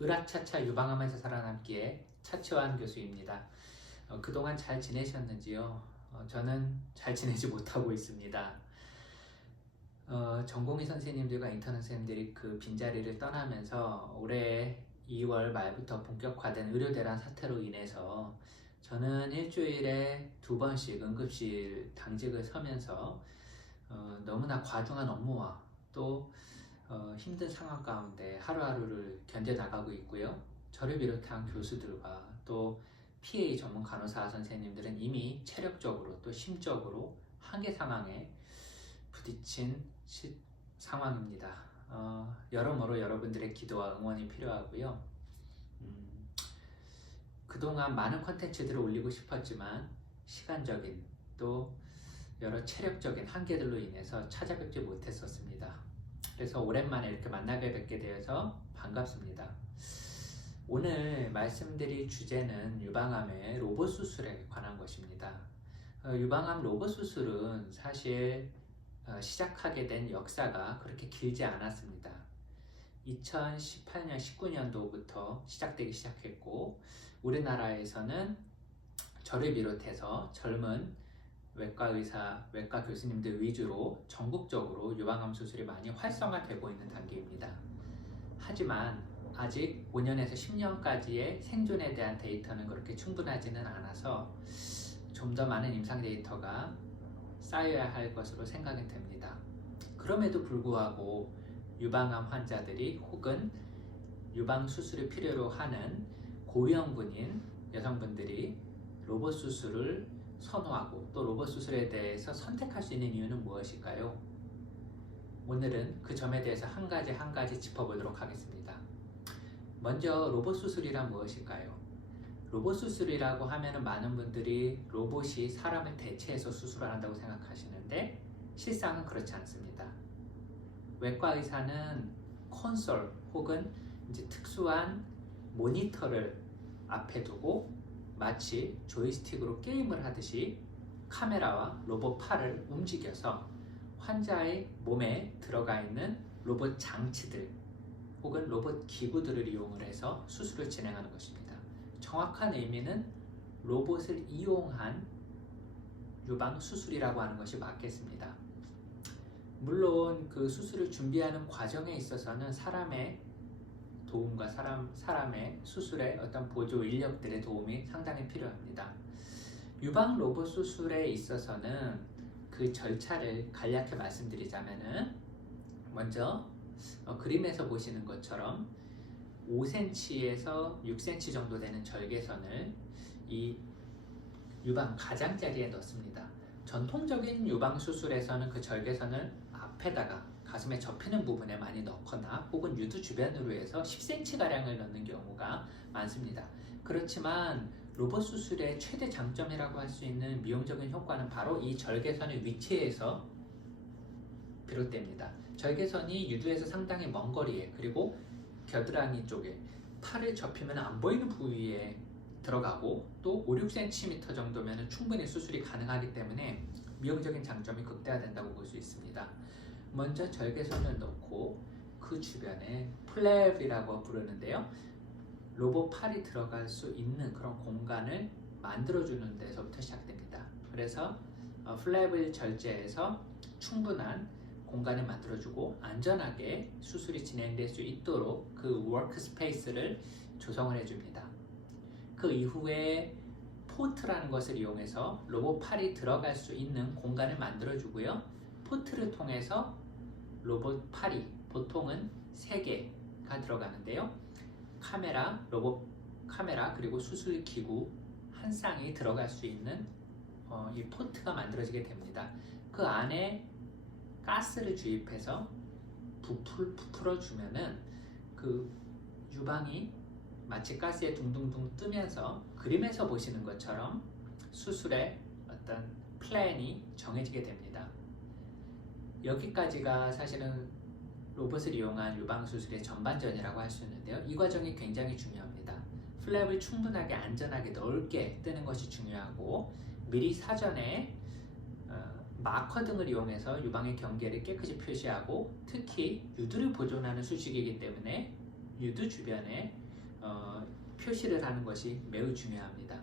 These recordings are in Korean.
으라차차 유방암에서 살아남기에 차치환 교수입니다. 그동안 잘 지내셨는지요? 저는 잘 지내지 못하고 있습니다. 전공의 선생님들과 인턴 선생님들이 그 빈자리를 떠나면서 올해 2월 말부터 본격화된 의료대란 사태로 인해서 저는 일주일에 2번씩 응급실 당직을 서면서 너무나 과중한 업무와 또 힘든 상황 가운데 하루하루를 견뎌나가고 있고요. 저를 비롯한 교수들과 또 PA 전문 간호사 선생님들은 이미 체력적으로 또 심적으로 한계 상황에 부딪힌 상황입니다. 여러모로 여러분들의 기도와 응원이 필요하고요. 그동안 많은 컨텐츠들을 올리고 싶었지만 시간적인 또 여러 체력적인 한계들로 인해서 찾아뵙지 못했었습니다. 그래서 오랜만에 이렇게 만나게 뵙게 되어서 반갑습니다. 오늘 말씀드릴 주제는 유방암의 로봇 수술에 관한 것입니다. 유방암 로봇 수술은 사실 시작하게 된 역사가 그렇게 길지 않았습니다. 2018년, 19년도부터 시작되기 시작했고 우리나라에서는 저를 비롯해서 젊은 외과 의사, 외과 교수님들 위주로 전국적으로 유방암 수술이 많이 활성화되고 있는 단계입니다. 하지만 아직 5년에서 10년까지의 생존에 대한 데이터는 그렇게 충분하지는 않아서 좀 더 많은 임상 데이터가 쌓여야 할 것으로 생각이 됩니다. 그럼에도 불구하고 유방암 환자들이 혹은 유방 수술을 필요로 하는 고위험군인 여성분들이 로봇 수술을 선호하고 또 로봇 수술에 대해서 선택할 수 있는 이유는 무엇일까요? 오늘은 그 점에 대해서 한 가지 짚어보도록 하겠습니다. 먼저 로봇 수술이란 무엇일까요? 로봇 수술이라고 하면 많은 분들이 로봇이 사람을 대체해서 수술을 한다고 생각하시는데 실상은 그렇지 않습니다. 외과 의사는 콘솔 혹은 이제 특수한 모니터를 앞에 두고 마치 조이스틱으로 게임을 하듯이 카메라와 로봇 팔을 움직여서 환자의 몸에 들어가 있는 로봇 장치들 혹은 로봇 기구들을 이용을 해서 수술을 진행하는 것입니다. 정확한 의미는 로봇을 이용한 유방 수술이라고 하는 것이 맞겠습니다. 물론 그 수술을 준비하는 과정에 있어서는 사람의 도움과 사람의 수술의 어떤 보조 인력들의 도움이 상당히 필요합니다. 유방 로봇 수술에 있어서는 그 절차를 간략히 말씀드리자면은 먼저 그림에서 보시는 것처럼 5cm에서 6cm 정도 되는 절개선을 이 유방 가장자리에 넣습니다. 전통적인 유방 수술에서는 그 절개선을 앞에다가 가슴에 접히는 부분에 많이 넣거나 혹은 유두 주변으로 해서 10cm가량을 넣는 경우가 많습니다. 그렇지만 로봇 수술의 최대 장점이라고 할 수 있는 미용적인 효과는 바로 이 절개선의 위치에서 비롯됩니다. 절개선이 유두에서 상당히 먼 거리에 그리고 겨드랑이 쪽에 팔을 접히면 안 보이는 부위에 들어가고 또 5, 6cm 정도면 충분히 수술이 가능하기 때문에 미용적인 장점이 극대화된다고 볼 수 있습니다. 먼저 절개선을 넣고 그 주변에 플랩이라고 부르는데요. 로봇 팔이 들어갈 수 있는 그런 공간을 만들어주는 데서부터 시작됩니다. 그래서 플랩을 절제해서 충분한 공간을 만들어주고 안전하게 수술이 진행될 수 있도록 그 워크스페이스를 조성을 해줍니다. 그 이후에 포트라는 것을 이용해서 로봇 팔이 들어갈 수 있는 공간을 만들어주고요. 포트를 통해서 로봇 팔이 보통은 3개가 들어가는데요. 로봇 카메라 그리고 수술 기구 한 쌍이 들어갈 수 있는 이 포트가 만들어지게 됩니다. 그 안에 가스를 주입해서 부풀어주면은 그 유방이 마치 가스에 둥둥둥 뜨면서 그림에서 보시는 것처럼 수술의 어떤 플랜이 정해지게 됩니다. 여기까지가 사실은 로봇을 이용한 유방수술의 전반전이라고 할 수 있는데요. 이 과정이 굉장히 중요합니다. 플랩을 충분하게 안전하게 넓게 뜨는 것이 중요하고 미리 사전에 마커 등을 이용해서 유방의 경계를 깨끗이 표시하고 특히 유두를 보존하는 수식이기 때문에 유두 주변에 표시를 하는 것이 매우 중요합니다.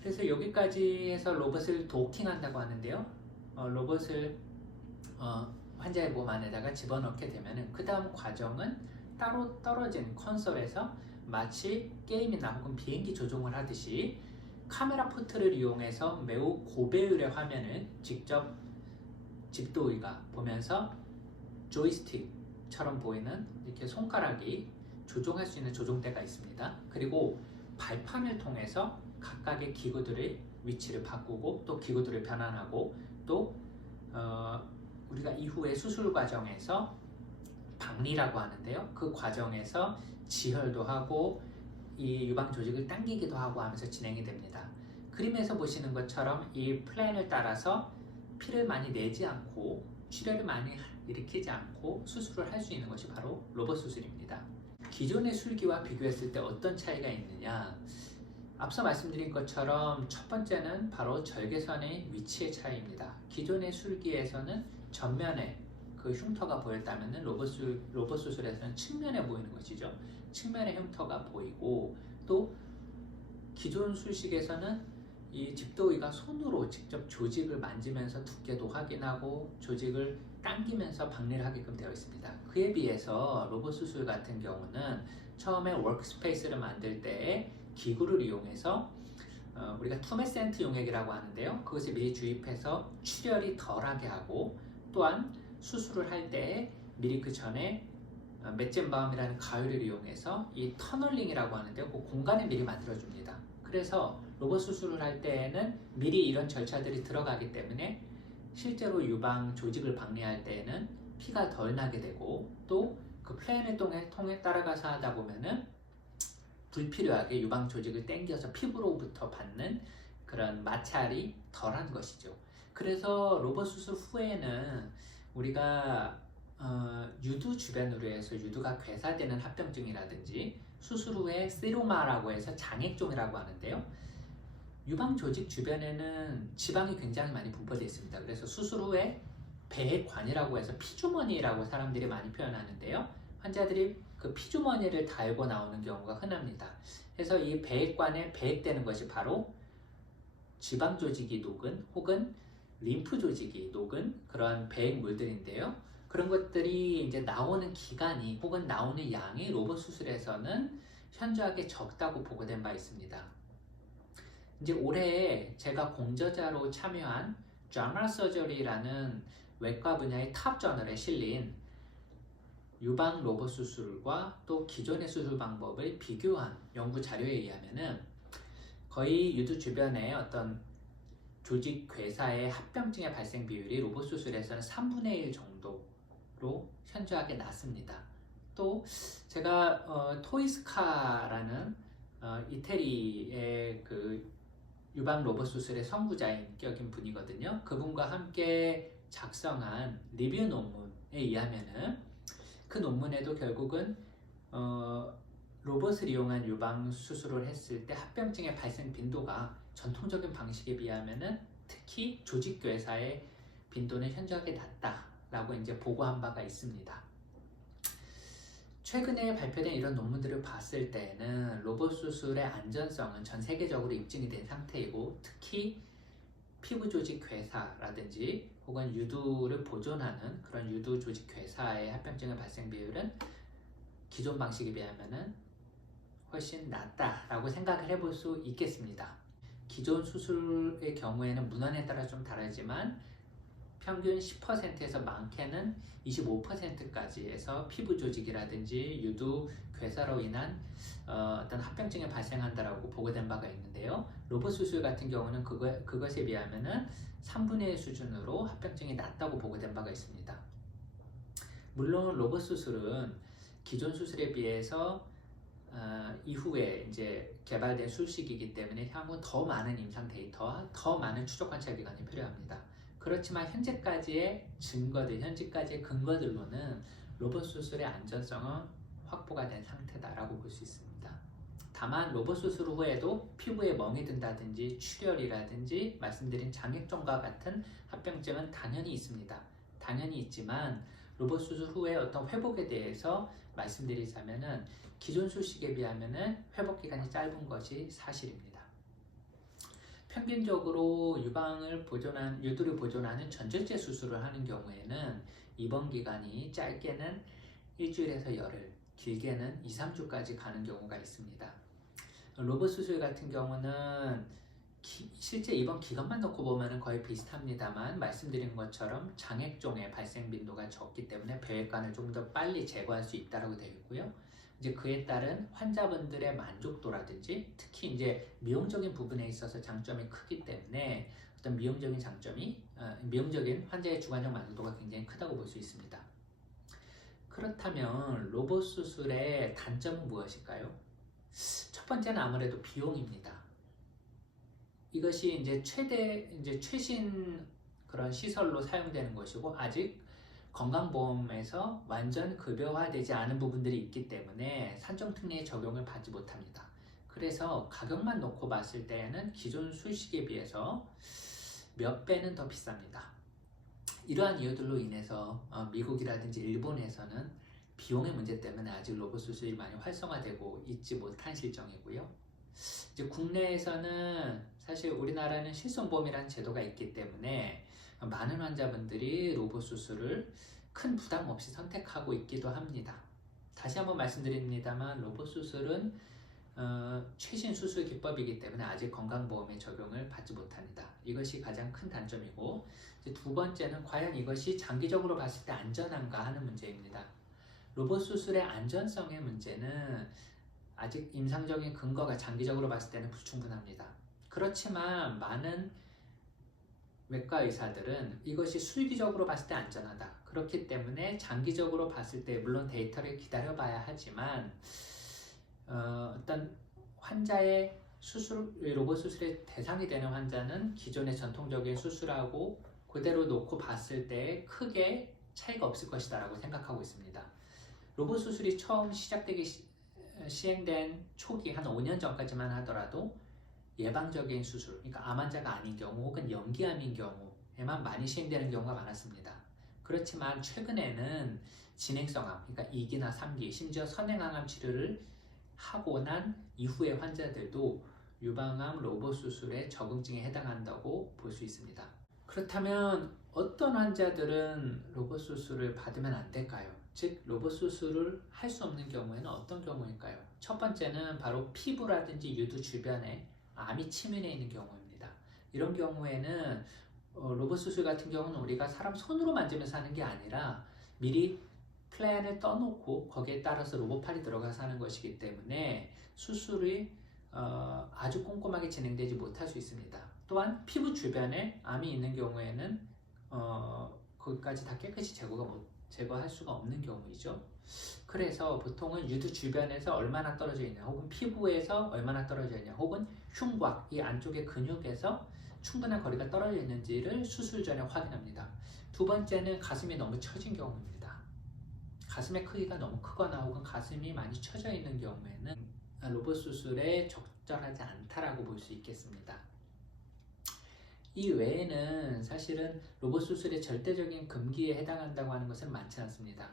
그래서 여기까지 해서 로봇을 도킹한다고 하는데요. 로봇을 환자의 몸 안에다가 집어넣게 되면은 그 다음 과정은 따로 떨어진 콘솔에서 마치 게임이나 혹은 비행기 조종을 하듯이 카메라 포트를 이용해서 매우 고배율의 화면을 직접 집도의가 보면서 조이스틱처럼 보이는 이렇게 손가락이 조종할 수 있는 조종대가 있습니다. 그리고 발판을 통해서 각각의 기구들의 위치를 바꾸고 또 기구들을 변환하고 또 우리가 이후에 수술 과정에서 박리라고 하는데요. 그 과정에서 지혈도 하고 이 유방 조직을 당기기도 하고 하면서 진행이 됩니다. 그림에서 보시는 것처럼 이 플랜을 따라서 피를 많이 내지 않고 출혈을 많이 일으키지 않고 수술을 할 수 있는 것이 바로 로봇 수술입니다. 기존의 술기와 비교했을 때 어떤 차이가 있느냐? 앞서 말씀드린 것처럼 첫 번째는 바로 절개선의 위치의 차이입니다. 기존의 술기에서는 전면에 그 흉터가 보였다면 로봇 수술에서는 측면에 보이는 것이죠. 측면에 흉터가 보이고 또 기존 술식에서는 이 집도의가 손으로 직접 조직을 만지면서 두께도 확인하고 조직을 당기면서 박리를 하게끔 되어 있습니다. 그에 비해서 로봇 수술 같은 경우는 처음에 워크스페이스를 만들 때 기구를 이용해서 우리가 투메센트 용액이라고 하는데요. 그것을 미리 주입해서 출혈이 덜하게 하고 또한 수술을 할 때 미리 그 전에 맷젠바움이라는 가위를 이용해서 이 터널링이라고 하는데요. 그 공간을 미리 만들어줍니다. 그래서 로봇 수술을 할 때에는 미리 이런 절차들이 들어가기 때문에 실제로 유방 조직을 박리할 때에는 피가 덜 나게 되고 또 그 플랜을 통해 따라가서 하다 보면은 불필요하게 유방 조직을 당겨서 피부로부터 받는 그런 마찰이 덜한 것이죠. 그래서 로봇 수술 후에는 우리가 유두 주변으로 해서 유두가 괴사되는 합병증이라든지 수술 후에 시로마라고 해서 장액종이라고 하는데요. 유방 조직 주변에는 지방이 굉장히 많이 분포되어 있습니다. 그래서 수술 후에 배관이라고 해서 피주머니라고 사람들이 많이 표현하는데요. 환자들이 그 피주머니를 달고 나오는 경우가 흔합니다. 그래서 이 배액관에 배액되는 것이 바로 지방 조직이 녹은 혹은 림프 조직이 녹은 그런 배액물들인데요. 그런 것들이 이제 나오는 기간이 혹은 나오는 양이 로봇 수술에서는 현저하게 적다고 보고된 바 있습니다. 이제 올해 제가 공저자로 참여한 General Surgery라는 외과 분야의 탑 저널에 실린 유방 로봇 수술과 또 기존의 수술 방법을 비교한 연구 자료에 의하면은 거의 유두 주변에 어떤 조직 괴사의 합병증의 발생 비율이 로봇 수술에서는 3분의 1 정도로 현저하게 낮습니다. 또 제가 토이스카라는 이태리의 그 유방 로봇 수술의 선구자격인 분이거든요. 그분과 함께 작성한 리뷰 논문에 의하면은 그 논문에도 결국은 로봇을 이용한 유방 수술을 했을 때 합병증의 발생 빈도가 전통적인 방식에 비하면은 특히 조직 괴사의 빈도는 현저하게 낮다라고 이제 보고한 바가 있습니다. 최근에 발표된 이런 논문들을 봤을 때는 로봇 수술의 안전성은 전 세계적으로 입증이 된 상태이고 특히 피부 조직 괴사라든지 혹은 유두를 보존하는 그런 유두 조직 괴사의 합병증의 발생 비율은 기존 방식에 비하면은 훨씬 낮다라고 생각을 해볼 수 있겠습니다. 기존 수술의 경우에는 문헌에 따라 좀 다르지만 평균 10%에서 많게는 25%까지 해서 피부 조직이라든지 유두 괴사로 인한 어떤 합병증이 발생한다라고 보고된 바가 있는데요. 로봇 수술 같은 경우는 그것에 비하면은 3분의 1 수준으로 합병증이 낮다고 보고된 바가 있습니다. 물론 로봇 수술은 기존 수술에 비해서 이후에 이제 개발된 술식이기 때문에 향후 더 많은 임상 데이터와 더 많은 추적 관찰 기간이 필요합니다. 그렇지만 현재까지의 증거들, 현재까지의 근거들로는 로봇 수술의 안전성은 확보가 된 상태다라고 볼 수 있습니다. 다만 로봇 수술 후에도 피부에 멍이 든다든지 출혈이라든지 말씀드린 장액종과 같은 합병증은 당연히 있습니다. 당연히 있지만 로봇 수술 후에 어떤 회복에 대해서 말씀드리자면은 기존 수식에 비하면은 회복 기간이 짧은 것이 사실입니다. 평균적으로 유두를 보존하는 전절제 수술을 하는 경우에는 입원 기간이 짧게는 일주일에서 열흘, 길게는 2, 3주까지 가는 경우가 있습니다. 로봇 수술 같은 경우는 실제 입원 기간만 놓고 보면 거의 비슷합니다만 말씀드린 것처럼 장액종의 발생 빈도가 적기 때문에 배획관을 좀 더 빨리 제거할 수 있다고 되어 있고요. 이제 그에 따른 환자분들의 만족도라든지 특히 이제 미용적인 부분에 있어서 장점이 크기 때문에 어떤 미용적인 환자의 주관적 만족도가 굉장히 크다고 볼 수 있습니다. 그렇다면 로봇 수술의 단점은 무엇일까요? 첫 번째는 아무래도 비용입니다. 이것이 이제 최신 그런 시설로 사용되는 것이고 아직 건강보험에서 완전 급여화되지 않은 부분들이 있기 때문에 산정특례의 적용을 받지 못합니다. 그래서 가격만 놓고 봤을 때에는 기존 수식에 비해서 몇 배는 더 비쌉니다. 이러한 이유들로 인해서 미국이라든지 일본에서는 비용의 문제 때문에 아직 로봇 수술이 많이 활성화되고 있지 못한 실정이고요. 이제 국내에서는 사실 우리나라는 실손보험이라는 제도가 있기 때문에 많은 환자분들이 로봇 수술을 큰 부담 없이 선택하고 있기도 합니다. 다시 한번 말씀드립니다만 로봇 수술은 최신 수술 기법이기 때문에 아직 건강보험의 적용을 받지 못합니다. 이것이 가장 큰 단점이고 이제 두 번째는 과연 이것이 장기적으로 봤을 때 안전한가 하는 문제입니다. 로봇 수술의 안전성의 문제는 아직 임상적인 근거가 장기적으로 봤을 때는 불충분합니다. 그렇지만 많은 외과 의사들은 이것이 수기적으로 봤을 때 안전하다. 그렇기 때문에 장기적으로 봤을 때 물론 데이터를 기다려봐야 하지만 어떤 환자의 로봇 수술의 대상이 되는 환자는 기존의 전통적인 수술하고 그대로 놓고 봤을 때 크게 차이가 없을 것이다 라고 생각하고 있습니다. 로봇 수술이 처음 시행된 초기 한 5년 전까지만 하더라도 예방적인 수술, 그러니까 암 환자가 아닌 경우 혹은 연기암인 경우에만 많이 시행되는 경우가 많았습니다. 그렇지만 최근에는 진행성암, 그러니까 2기나 3기, 심지어 선행항암 치료를 하고 난 이후의 환자들도 유방암 로봇 수술의 적응증에 해당한다고 볼 수 있습니다. 그렇다면 어떤 환자들은 로봇 수술을 받으면 안 될까요? 즉 로봇 수술을 할 수 없는 경우에는 어떤 경우일까요? 첫 번째는 바로 피부라든지 유두 주변에 암이 침입해 있는 경우입니다. 이런 경우에는 로봇 수술 같은 경우는 우리가 사람 손으로 만지면서 하는 게 아니라 미리 플랜을 떠놓고 거기에 따라서 로봇팔이 들어가서 하는 것이기 때문에 수술이 아주 꼼꼼하게 진행되지 못할 수 있습니다. 또한 피부 주변에 암이 있는 경우에는 거기까지 다 깨끗이 제거할 수가 없는 경우이죠. 그래서 보통은 유두 주변에서 얼마나 떨어져 있냐, 혹은 피부에서 얼마나 떨어져 있냐, 혹은 흉곽, 이 안쪽의 근육에서 충분한 거리가 떨어져 있는지를 수술 전에 확인합니다. 두 번째는 가슴이 너무 처진 경우입니다. 가슴의 크기가 너무 크거나 혹은 가슴이 많이 처져 있는 경우에는 로봇 수술에 적절하지 않다라고 볼 수 있겠습니다. 이 외에는 사실은 로봇 수술의 절대적인 금기에 해당한다고 하는 것은 많지 않습니다.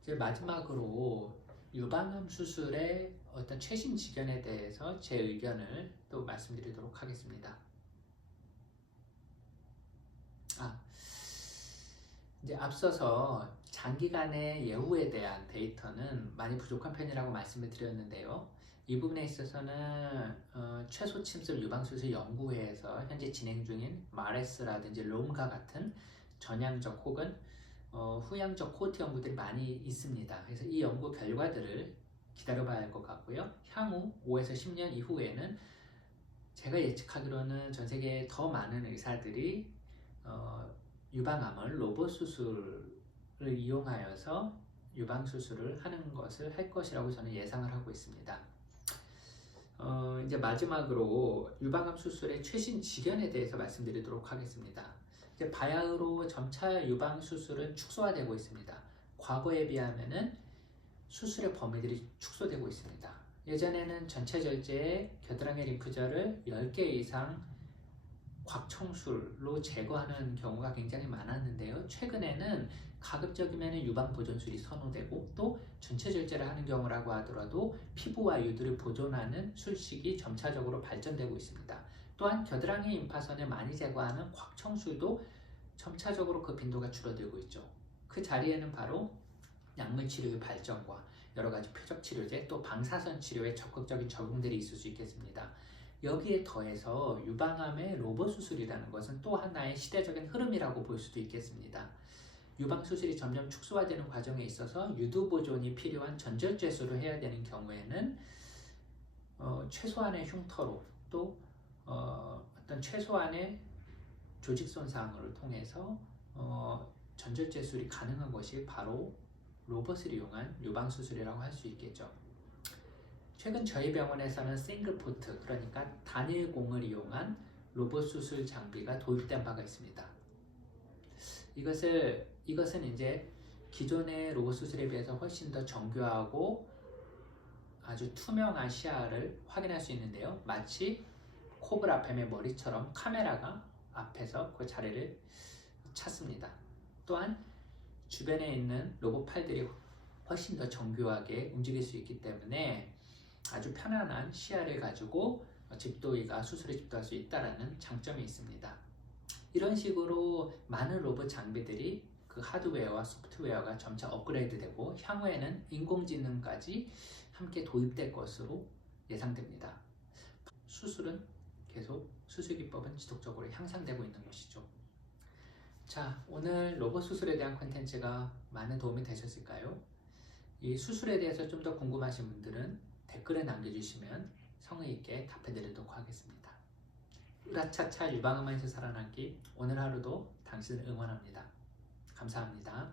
이제 마지막으로 유방암 수술의 어떤 최신 지견에 대해서 제 의견을 또 말씀드리도록 하겠습니다. 이제 앞서서 장기간의 예후에 대한 데이터는 많이 부족한 편이라고 말씀을 드렸는데요. 이 부분에 있어서는 최소 침습 유방수술 연구회에서 현재 진행 중인 마레스라든지 롬과 같은 전향적 혹은 후향적 코호트 연구들이 많이 있습니다. 그래서 이 연구 결과들을 기다려봐야 할 것 같고요. 향후 5에서 10년 이후에는 제가 예측하기로는 전 세계에 더 많은 의사들이 유방암을 로봇 수술을 이용하여서 유방 수술을 하는 것을 할 것이라고 저는 예상을 하고 있습니다. 이제 마지막으로 유방암 수술의 최신 지견에 대해서 말씀드리도록 하겠습니다. 이제 바야흐로 점차 유방 수술은 축소화되고 있습니다. 과거에 비하면은 수술의 범위들이 축소되고 있습니다. 예전에는 전체 절제에 겨드랑이 림프절을 10개 이상 곽청술로 제거하는 경우가 굉장히 많았는데요. 최근에는 가급적이면 유방 보존술이 선호되고 또 전체 절제를 하는 경우라고 하더라도 피부와 유두를 보존하는 술식이 점차적으로 발전되고 있습니다. 또한 겨드랑이 임파선을 많이 제거하는 곽청술도 점차적으로 그 빈도가 줄어들고 있죠. 그 자리에는 바로 약물 치료의 발전과 여러 가지 표적 치료제 또 방사선 치료의 적극적인 적용들이 있을 수 있겠습니다. 여기에 더해서 유방암의 로봇 수술이라는 것은 또 하나의 시대적인 흐름이라고 볼 수도 있겠습니다. 유방 수술이 점점 축소화되는 과정에 있어서 유두 보존이 필요한 전절제술을 해야 되는 경우에는 최소한의 흉터로 또 어떤 최소한의 조직 손상을 통해서 전절제술이 가능한 것이 바로 로봇을 이용한 유방 수술이라고 할 수 있겠죠. 최근 저희 병원에서는 싱글포트, 그러니까 단일공을 이용한 로봇 수술 장비가 도입된 바가 있습니다. 이것은 이제 기존의 로봇 수술에 비해서 훨씬 더 정교하고 아주 투명한 시야를 확인할 수 있는데요. 마치 코브라팸의 머리처럼 카메라가 앞에서 그 자리를 찾습니다. 또한 주변에 있는 로봇 팔들이 훨씬 더 정교하게 움직일 수 있기 때문에 아주 편안한 시야를 가지고 집도의가 수술에 집도할 수 있다는 장점이 있습니다. 이런 식으로 많은 로봇 장비들이 그 하드웨어와 소프트웨어가 점차 업그레이드되고 향후에는 인공지능까지 함께 도입될 것으로 예상됩니다. 수술 기법은 지속적으로 향상되고 있는 것이죠. 자, 오늘 로봇 수술에 대한 콘텐츠가 많은 도움이 되셨을까요? 이 수술에 대해서 좀 더 궁금하신 분들은 댓글에 남겨주시면 성의 있게 답해드리도록 하겠습니다. 으라차차 유방암에서 살아남기, 오늘 하루도 당신을 응원합니다. 감사합니다.